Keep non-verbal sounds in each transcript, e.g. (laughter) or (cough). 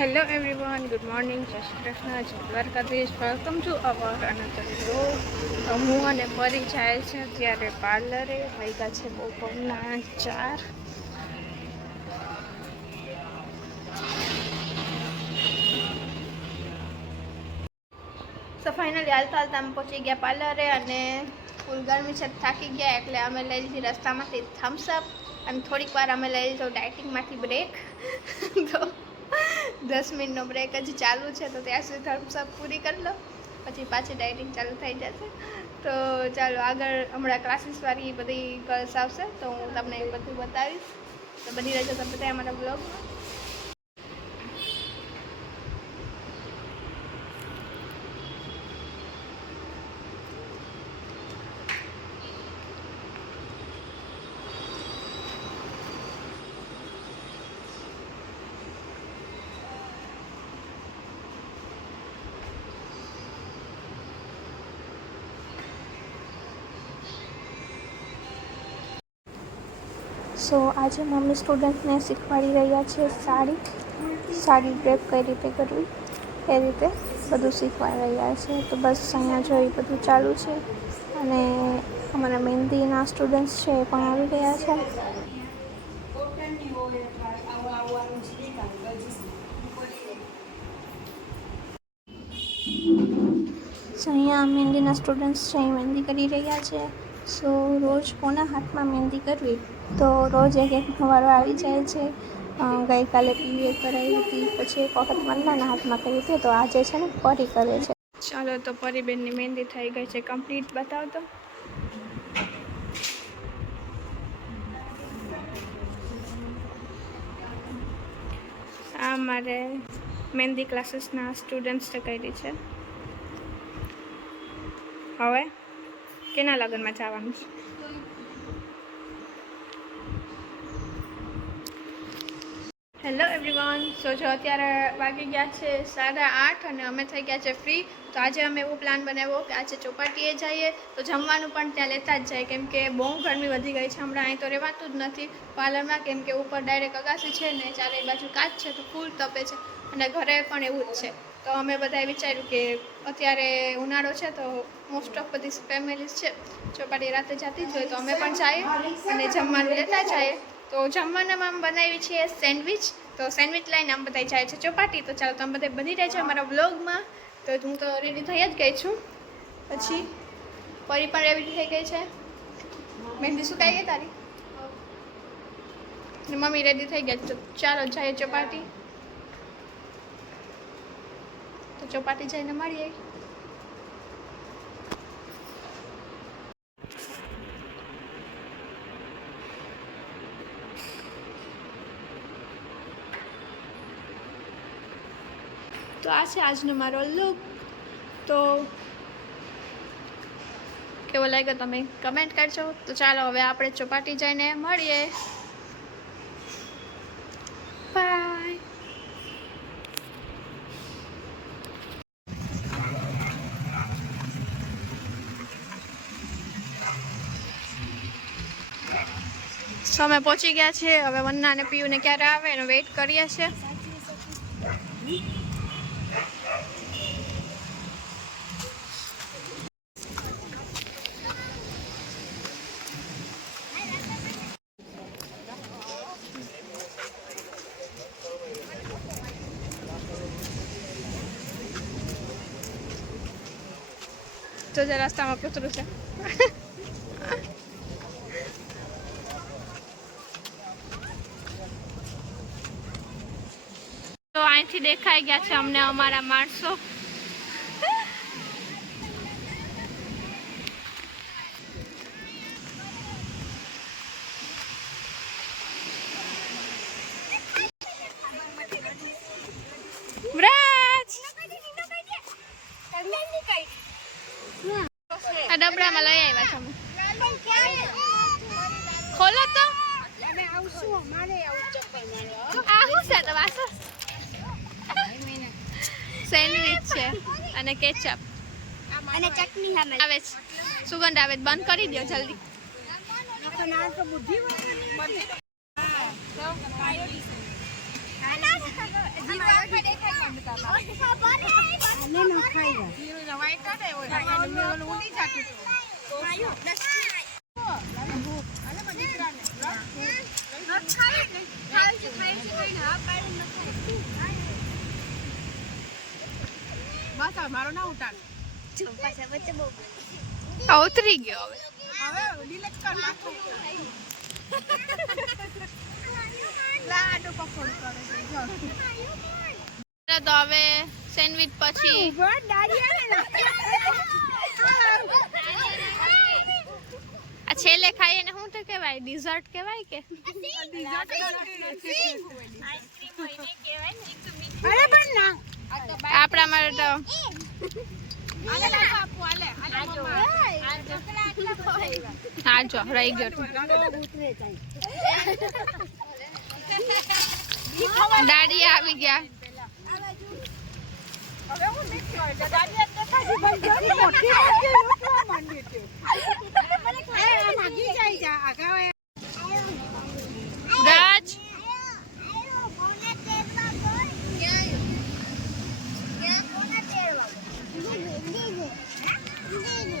Hello everyone good morning જય શ્રી કૃષ્ણ. જય Dwarkadhish welcome to our અનંતરો હું અને પરી જાય છે અત્યારે પાર્લરે વાગ્યા છે બપોરના ચાર. સો ફાઇનલી હાલતા હાલતા અમે પહોંચી ગયા પાર્લરે અને ફૂલ ગરમી છે, થાકી ગયા એટલે અમે લઈ લીધી રસ્તામાંથી થમ્સઅપ અને થોડીક વાર અમે લઈ લીધો ડાયટિંગમાંથી બ્રેક (laughs) તો દસ મિનિટનો બ્રેક હજી ચાલુ છે, તો ત્યાં સુધી થમ્સઅપ પૂરી કરી લો. પછી પાછી ડાયટિંગ ચાલુ થઈ જશે. તો ચાલો, આગળ હમણાં ક્લાસીસવાળી બધી ગર્લ્સ આવશે, તો હું તમને બધું બતાવીશ. તો બની રહેજો તમે બધા અમારા બ્લોગમાં સો આજે મમ્મી સ્ટુડન્ટને શીખવાડી રહ્યા છે સાડી. સાડી ડ્રેપ કઈ રીતે કરવી, એ રીતે બધું શીખવાડી રહ્યા છે. તો બસ અહીંયા જો એ બધું ચાલુ છે અને અમારા મહેંદીના સ્ટુડન્ટ્સ છે એ પણ આવી ગયા છે. અહીંયા મહેંદીના સ્ટુડન્ટ્સ છે એ મહેંદી કરી રહ્યા છે. સો રોજ કોના હાથમાં મહેંદી કરવી? તો રોજ એક એક વારો આવી જાય છે. ગઈકાલે પીએ કરાવી હતી, પછી એક વખત વંદનાના હાથમાં કરી હતી, તો આજે છે ને પરી કરે છે. ચાલો તો પરીબેનની મહેંદી થઈ ગઈ છે. કમ્પ્લીટ બતાવતો આ મારે મહેંદી ક્લાસીસના સ્ટુડન્ટ્સ કરી છે. હવે? કેના લગ્નમાં જવાનું છે. હેલો એવરીવન સો જો અત્યારે વાગી ગયા છે સાડા આઠ અને અમે થઈ ગયા છે ફ્રી તો આજે અમે એવો પ્લાન બનાવ્યો કે આજે ચોપાટીએ જઈએ. તો જમવાનું પણ ત્યાં લેતા જ જાય. કેમ કે બહુ ગરમી વધી ગઈ છે. હમણાં અહીં તો રહેવાતું જ નથી. પાર્લરમાં કેમ કે ઉપર ડાયરેક્ટ અગાસી છે ને ચારે બાજુ કાચ છે, તો ફૂલ તપે છે. અને ઘરે પણ એવું જ છે. તો અમે બધાએ વિચાર્યું કે અત્યારે ઉનાળો છે તો મોસ્ટ ઓફ બધી ફેમિલીઝ છે, ચોપાટી રાતે જતી જ હોય તો અમે પણ જઈએ અને જમવાનું લેતા જઈએ. તો જમવાનામાં આમ બનાવી છીએ સેન્ડવિચ. તો સેન્ડવિચ લઈને આમ બધા જાય છે ચોપાટી. તો ચાલો તમે બધા બની રહેજો અમારા વ્લોગમાં. તો હું તો રેડી થઈ જ ગઈ છું. પછી પરી પણ રેડી થઈ ગઈ છે. મહેંદી સુકાઈ ગઈ તારી? મમ્મી રેડી થઈ ગયા ચાલો જઈએ ચોપાટી. તો ચોપાટી જઈને મળીએ. તો આ છે આજનો મારો લુક તો કેવો લાગ્યો તમે? કમેન્ટ કરજો. તો ચાલો હવે આપણે ચોપાટી જઈને મળીએ બાય અમે પહોંચી ગયા છે હવે વન્ના અને પીયુને ક્યારે આવે એનો વેઇટ કરીએ છીએ. તો જે રસ્તામાં કૂતરું છે. (laughs) અહીંથી દેખાઈ ગયા છે અમને અમારા માણસો. ડબડામાં લઈ આવ્યા તમે ખોલો તો. આવું છે? તો વાસો સેન્ડવિચ છે અને કેચઅપ. અને ચટણી સામે આવે છે. સુગંધ આવે છે. બંધ કરી દો જલ્દી. જીવા બસ હવે મારો ના ઉતાર પાછા વચ્ચે બહુ આ ઉતરી ગયો હવે. હવે ડિલેટ કર નાખો. લાડુ પકોડ કરે જો. તો હવે સેન્ડવિચ પછી આ છેલ્લે ખાઈએ ને શું તો કહેવાય? ડિઝર્ટ કહેવાય કે? અરે પણ ના મમ્મા હા જો રહી ગયો દાદી આવી ગયા આગળ રાજ હા હા બેહવાના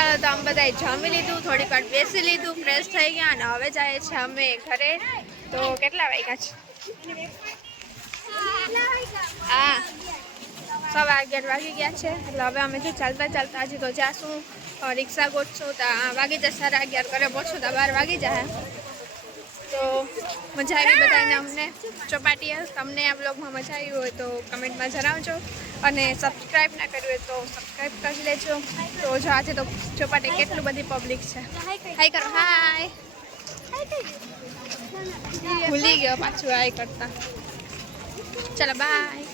તો આમ બધાએ જમી લીધું, થોડીક વાર બેસી લીધું ફ્રેશ થઈ ગયા અને હવે જાય છે અમે ઘરે. તો કેટલા વાગ્યા છે? હા સવા અગિયાર વાગી ગયા છે. એટલે હવે અમે જો ચાલતા ચાલતા હજી તો જાશું રિક્ષા ગોઠશું, તો આ વાગી જશે, સાડા અગિયાર, ઘરે પહોંચું તો બાર વાગી જાય. તો મજા આવી બધાને અમને. ચોપાટીએ તમને આ બ્લોગમાં મજા આવી હોય તો કમેન્ટમાં જણાવજો. અને સબસ્ક્રાઈબ ના કર્યું હોય તો સબસ્ક્રાઈબ કરી લેજો. તો જો આજે તો ચોપાટી કેટલું બધી પબ્લિક છે. હાય કરો હાય ભૂલી ગયો પાછું હાય કરતા. ચલો બાય